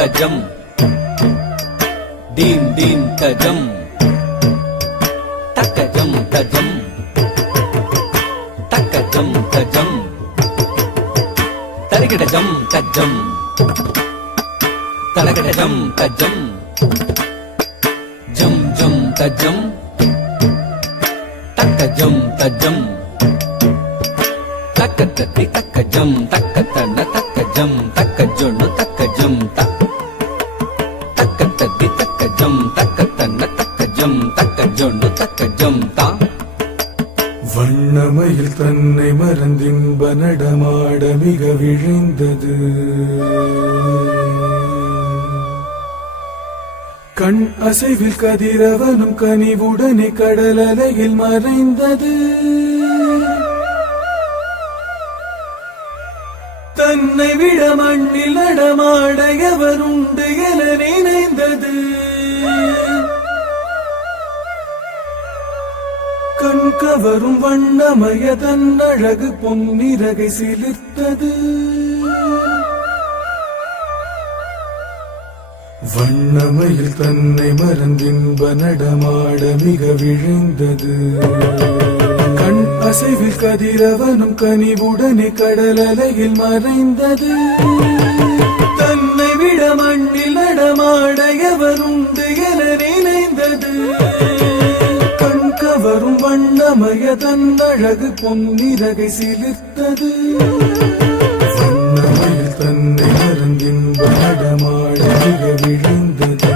tajam din din tajam takajam tajam takajam tajam tarigidajam tajam talagidajam tajam jam jam tajam takajam tajam takatati takajam takatana takajam takajonu takajam takatati takajam takatana takajam takajonu takajam ta வண்ணமயில் தன்னை மறந்தின்ப நடமாட மிக விழிந்தது. கண் அசைவில் கதிரவனும் கனிவுடனே கடல் அலையில் மறைந்தது. தன்னை விட மண்ணில் நடமாட எவருண்டு என நினைந்தது. கண் கவரும் வண்ணமய தன் அழகு பொன்னிறகை சிலிர்த்தது. வண்ணமயில் தன்னை மறந்தின்ப நடமாட மிக விழிந்தது. கண் அசைவில் கதிரவனும் கனிவுடனே கடல் அலையில் மறைந்தது. தன்னை விட மண்ணில் நடமாட எவருண்டு என நினைந்தது. கண் கவரும் வண்ணமய தன் அழகு பொன்னிறகை சிலிர்த்தது. வண்ணமயில் தன்னை மறந்தின்ப நடமாட மிக விழுந்தது.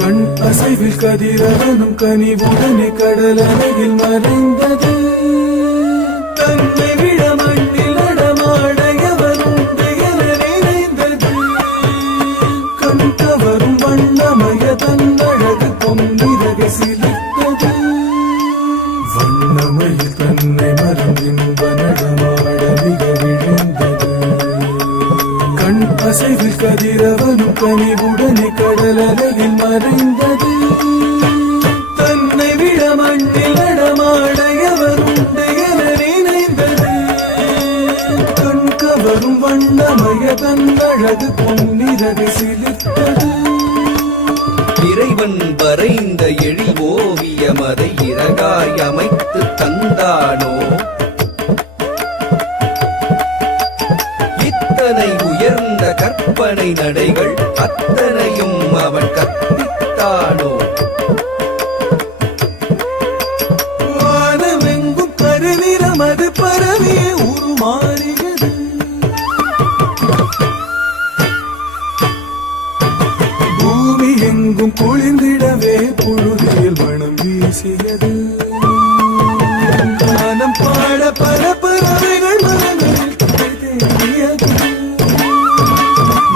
கண் அசைவில் கதிரவனும் கனிவுடனே கடல் அலையில் மறைந்தது. தன்னை விட மண்ணில் நடமாட எவருண்டு என நினைந்தது. கண் கவரும் வண்ணமய தன் அழகு பொன்னிறகை சிலிர்த்தது. வண்ணமயில் தன்னை மறந்தின்ப நடமாட மிக விழுந்தது. கண் அசைவில் கதிரவனும் கனிவுடனே கடல் அலையில் மறைந்தது. தன்னை விட மண்ணில் நடமாட எவருண்டு என நினைந்தது. கண் கவரும் வண்ணமய தன் அழகு பொன்னிறகை சிலிர்த்தது. இறைவன் வரைந்த எழில் ஓவியம் அதை இறகாய் அமைத்து தந்தானோ? இத்தனை உயர்ந்த கற்பனை நடைகள் அத்தனையும் அவன் கற்பித்தானோ? வானமெங்கும் கருநிறம் அது பரவிய உருமாறுகிறது. பூமி எங்கும் குளிர்ந்திடவே புழுதியில் மனம் வீசியது. கானம் பாட பல பறவைகள் மனங்களில் தேடியது.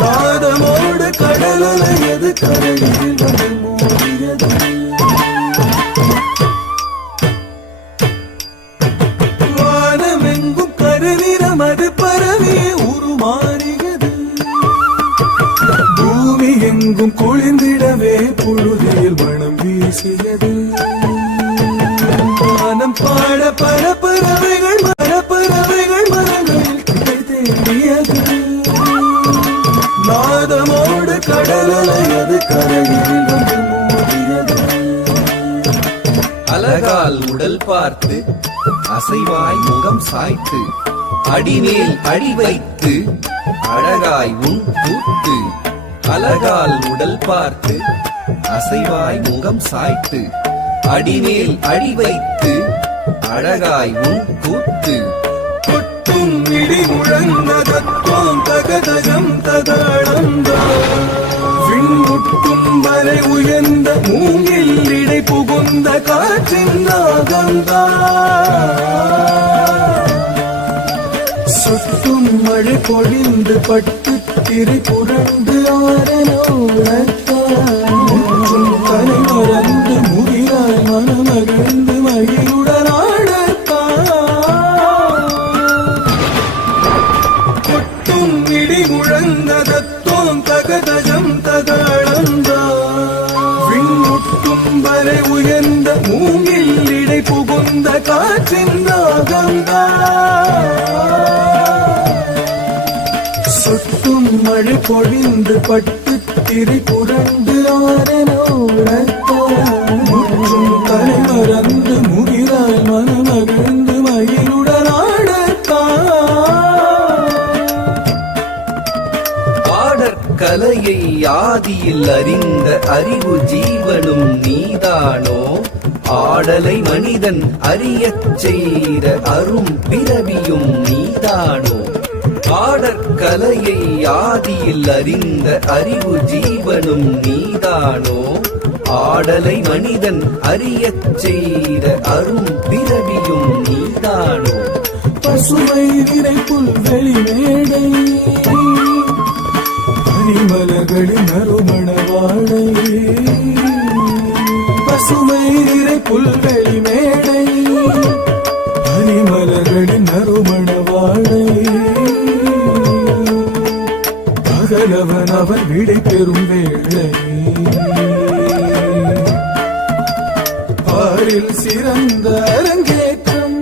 நாதமோடு கடல் அலையது கரையில் வந்து மோதியது. வானமெங்கும் கருநிறம் அது பரவிய உருமாறுகிறது. பூமி எங்கும் குளிர்ந்திடவே புழுதியில் மனம் வீசியது. வானம் பாட பல பறவைகள் மரங்களில் தேடியது. நாதமோடு கடல் அலையது கரையில் வந்து மோதியது. அழகால் உடல் பார்த்து அசைவாய் முகம் சாய்த்து அடிமேல் அடி வைத்து அழகாய் உன் கூத்து. அழகால் உடல் பார்த்து அசைவாய் முகம் சாய்த்து அடிமேல் அடி வைத்து அழகாய் உன் கூத்து. கொட்டும் இடி முழங்க தத்துவம் தகதகம் ததாடந்த. விண்முட்டும் வரை உயர்ந்த மூங்கில் இடை புகுந்த காற்றின் நாகந்தா. சுட்டும் மழை பொழிந்து பட்டு திரை புரண்டு ஆரனோடத்தான். தலை மறந்து முகிலாய் மனமகிழ்ந்து மகிழுடனாடத்தான். கொட்டும் இடி முழங்க தத்துவம் தகதஜம் ததாடந்தா. விண்முட்டும் வரை உயர்ந்த மூங்கில் இடை புகுந்த காற்றின் நாகந்தா. சுட்டும் மழை பொழிந்து பட்டு திரை புரண்டு ஆரனோடற்றும் தலை மறந்து முகிலால் மனமகிழ்ந்து மயிலுடனாடத்தான் பாடற்கலையை ஆதியில் அறிந்த அறிவு ஜீவனும் நீதானோ ஆடலை மனிதன் அறியச் செய்த அரும் பிறவியும் நீதானோ பாடற்கலையை ஆதியில் அறிந்த அறிவு ஜீவனும் நீதானோ ஆடலை மனிதன் அறியச் செய்த அரும் பிறவியும் நீதானோ பசுமை நிறை புல்வெளி மேடை பனிமலர்களின் அருமண வாழை பசுமை நிறை புல்வெளி மேடை பனிமலர்களின் அருமண வாழை பகலவன் அவன் விடை பெறும் வேளை பாரில் சிறந்த அரங்கேற்றம்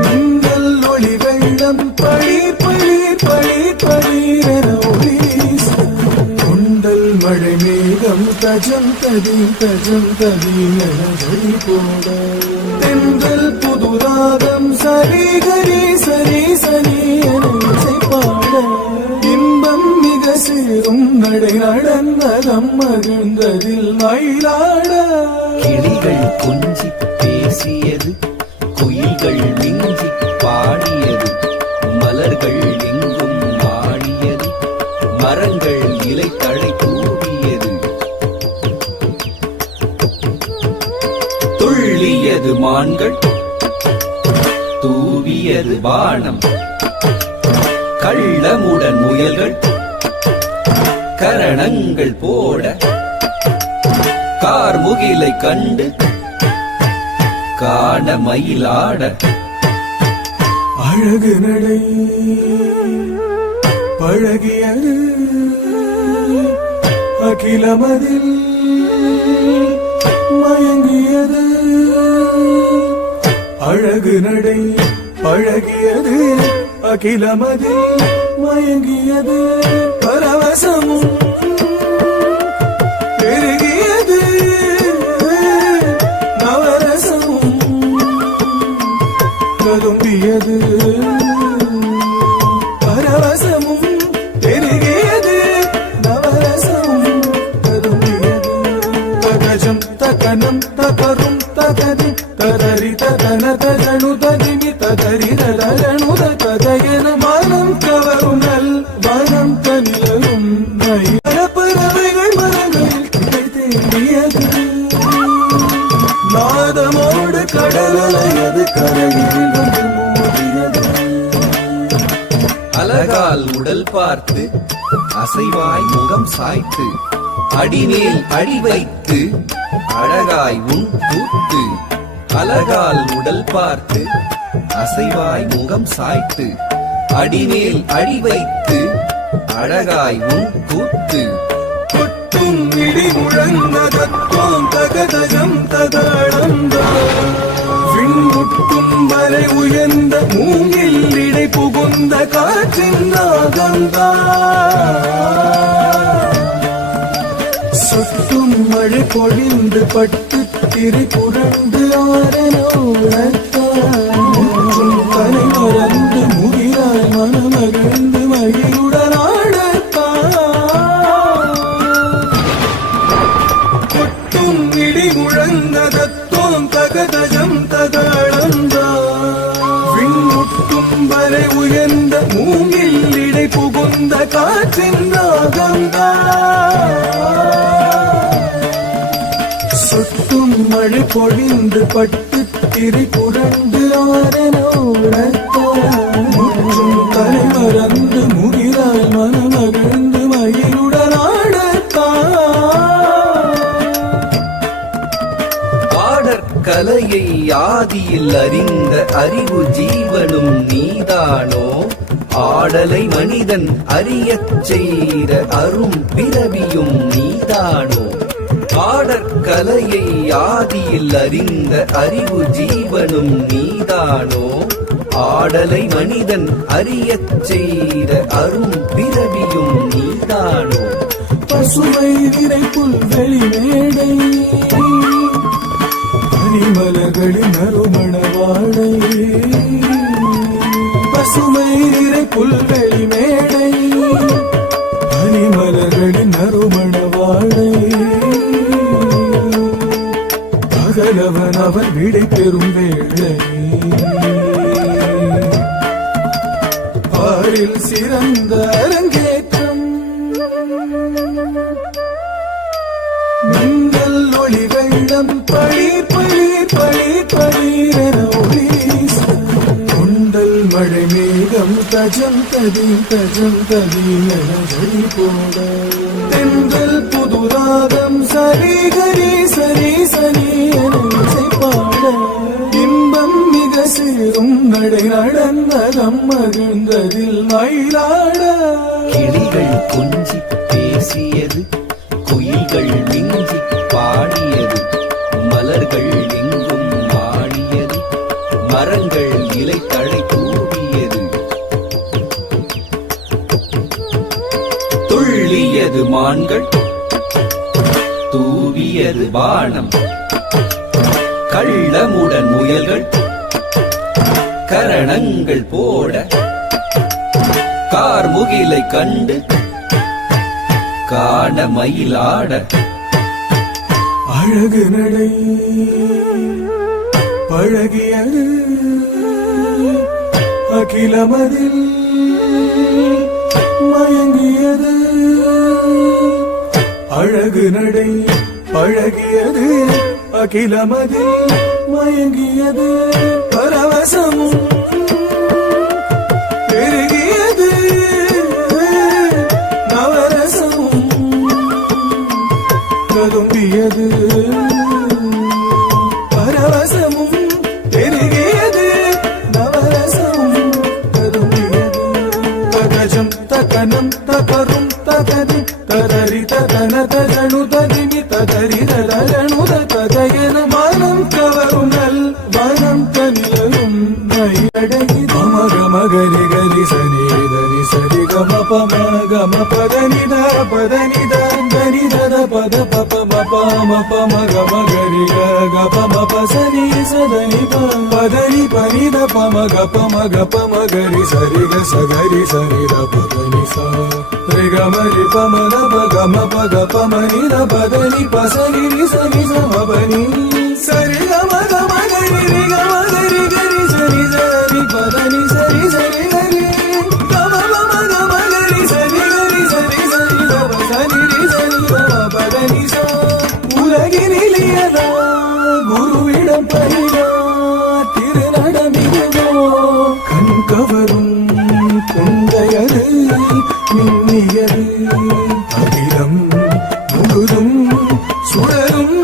மின்னல் ஒளி வெள்ளம் பளீர் பளீர் பளீர் பளீரென ஒளி கொண்டல் மழை மேகம் தஜம் ததீம் என ஜடி போட தென்றல் புதுராகம் சரி கரி சரி சரி என இசை பாட இன்பம் மிக சேரும் நடை நடந்ததம் மகிழ்ந்ததில் மயிலாட கிளிகள் கொஞ்சி பேசியது குயில்கள் மிஞ்சி பாடியது மலர்கள் எங்கும் ஆடியது மரங்கள் இலை தழை தூவியது துள்ளியது மான்கள் தூவியது வானம் கள்ளமுடன் முயல்கள் கரணங்கள் போட கார்முகிலை கண்டு காண மயிலாட அழகு நடை பழகியது அகிலமதில் மயங்கியது அழகு நடை பழகியது அகிலமதில் மயங்கியது பரவசமும் பெருகியது நவரசமும் கதும்பியது பரவசமும் பெருகியது நவரசமும் கதும்பியது தகஜம் தகனம் தகரும் தகதி ததரி ததன தஜனு ததிமி ததரி ததனு ததயன மனம் கவரும் நல் வனம் தனிலரும் நயன பறவைகள் மரங்களில் கிளை தேடியது நாதமோடு கடலலையது கரையில் வந்து மோதியது அலகால் உடல் பார்த்து அசைவாய் முகம் சாய்த்து அடிமேல் அடி வைத்து அழகாய் உன் கூத்து அலகால் உடல் பார்த்து அசைவாய் முகம் சாய்த்து அடிமேல் அடி வைத்து அழகாய் உன் கூத்து கொட்டும் இடி முழங்க தத்துவம் தகதகம் ததாளந்த விண்முட்டும் வரை உயர்ந்த மூங்கில் இடை புகுந்த காற்றின் நாகந்தா சுட்டும் மழை பொழிந்து பட்டு திரை புரண்டு ஆரனோடற்றும் தலை மறந்து முகிலால் மனமகிழ்ந்து மயிலுடனாடத்தான் கொட்டும் இடி முழங்க தத்துவம் தகதஜம் ததாளந்தா விண்முட்டும் வரை உயர்ந்த மூங்கில் இடை புகுந்த காற்றின் நாகந்தா சுட்டும் மழை பொழிந்து பட்டு திரை புரண்டு ஆரனோடற்றும் தலை மறந்து முகிலால் மனமகிழ்ந்து மயிலுடனாடத்தான் பாடற்கலையை ஆதியில் அறிந்த அறிவு ஜீவனும் நீதானோ ஆடலை மனிதன் அறியச் செய்த அரும் பிறவியும் நீதானோ பாடற்கலையை ஆதியில் அறிந்த அறிவு ஜீவனும் நீதானோ ஆடலை மனிதன் அறியச் செய்த அரும் பிறவியும் நீதானோ பசுமை நிறை புல்வெளி மேடை பனிமலர்களின் அருமண வாழை பசுமை நிறை புல்வெளி மேடை பனிமலர்களின் அருமண வாழை பகலவன் அவன் விடை பெறும் வேளை பாரில் சிறந்த அரங்கேற்றம் மின்னல் ஒளி வெள்ளம் பளீர் பளீர் பளீர் பளீரென ஒளி வீச கொண்டல் மழை மேகம் தஜம் ததி என வழி போட தென்றல் புதுராகம் சரி கரி சரி சரி என இசை பாட இன்பம் மிக சேரும் நடை நடந்தகம் மகிழ்ந்ததில் மயிலாட கிளிகள் கொஞ்சி பேசியது குயில்கள் மிஞ்சி பாடியது மலர்கள் எங்கும் ஆடியது மரங்கள் இலை தழை தூவியது துள்ளியது மான்கள் தூவியது வானம் கள்ளமுடன் முயல்கள் கரணங்கள் போட கார்முகிலை கண்டு காண மயிலாட அழகு நடை பழகியது அகிலமதில் மயங்கியது அழகு நடை பழகியது அகிலமதில் மயங்கியது பரவசமும் பெருகியது நவரசமும் கதும்பியது பரவசமும் பெருகியது நவரசமும் கதும்பியது தகஜம் தகனம் தகரும் தகதி ததரி ததன தஜனு ததிமி ததரி ததனு ததயன மனம் கவரும் நல் வனம் தனிலும் நையடகி மகரி கரி சரி தரி சரி கம பம கம பதனி தனி தத பத பப மப மப மக மகரி க பம பசனி சதனி பதனி பனி த பம க பம கரி சரி க சகரி சரி த பதனி ச ரி க மரி பம த ப க ம ப க பம நி த பதனி பசனி ரி சனி ச ம பனி சரி க ம கரி ரி க ம கரி கரி சரி சரி பதனி சரி சரி கரி கம பம கம கரி சரி கரி சரி சரி த பசனி ரி சரி த பதனி ச உலகினிலியதா குருவிடம் பயிரா திருநடமிருதோ கண் கவரும் குந்தையது மின்னியது அகிலம் முழுதும் சுழலும்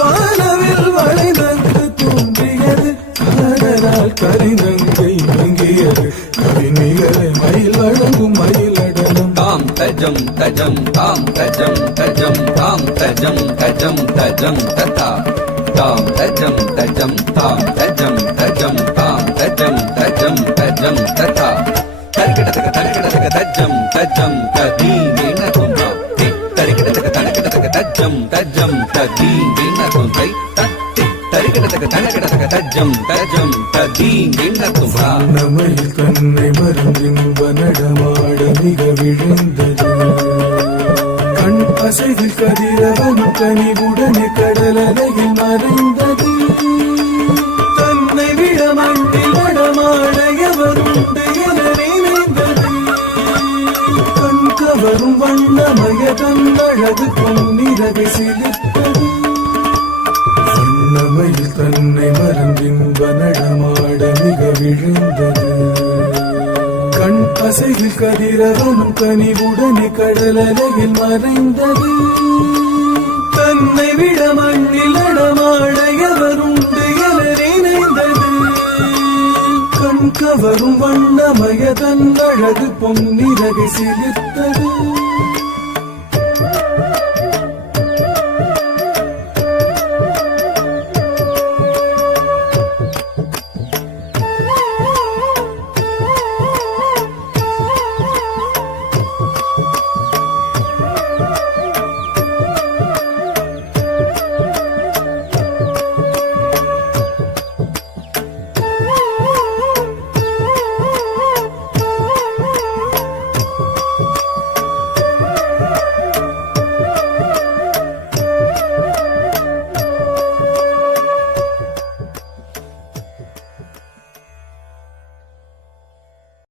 வானவில் வளைதற்கு தோன்றியது காதலால் கரிநங்கை மங்கியது கவிநிகரை மயில் வழங்கும் மயிலடனம் தாம் தஜம் தஜம் தாம் தஜம் தஜம் தாம் தஜம் தஜம் தஜம் ததா தாம் தஜம் தஜம் தாம் தஜம் தஜம் தாம் தஜம் தஜம் தஜம் ததா தரிகிடதக தரிகிடதக தஜம் தஜம் ததீன குந்தா தரிகிடதக தரிகிடதக தஜம் தஜம் ததீன குந்தை தத்தி தரிகிடதக தரிகிடதக தஜம் தஜம் ததீன குந்தா நம்மையில் தன்னை மறந்தின்ப நடமாட மிக விழுந்தது கண் அசைவில் கதிரவனும் கனிவுடனே கடலலையில் மறைந்தது தன்னை விட மண்ணில் நடமாட எவருண்டு என நினைந்தது கண் கவரும் வண்ணமய தன்னழகு பொன்னிறகு சிலிர்த்தது வண்ணமையில் தன்னை மறந்தின்ப நடமாட மிக விழுந்தது கண் அசைவில் கதிரவனும் கனிவுடனே கடலலையில் மறைந்தது தன்னை விட மண்ணில் நடமாட எவருண்டு என நினைந்தது கண் கவரும் வண்ணமய தன்னழகு பொன்னிறகு சிலிர்த்தது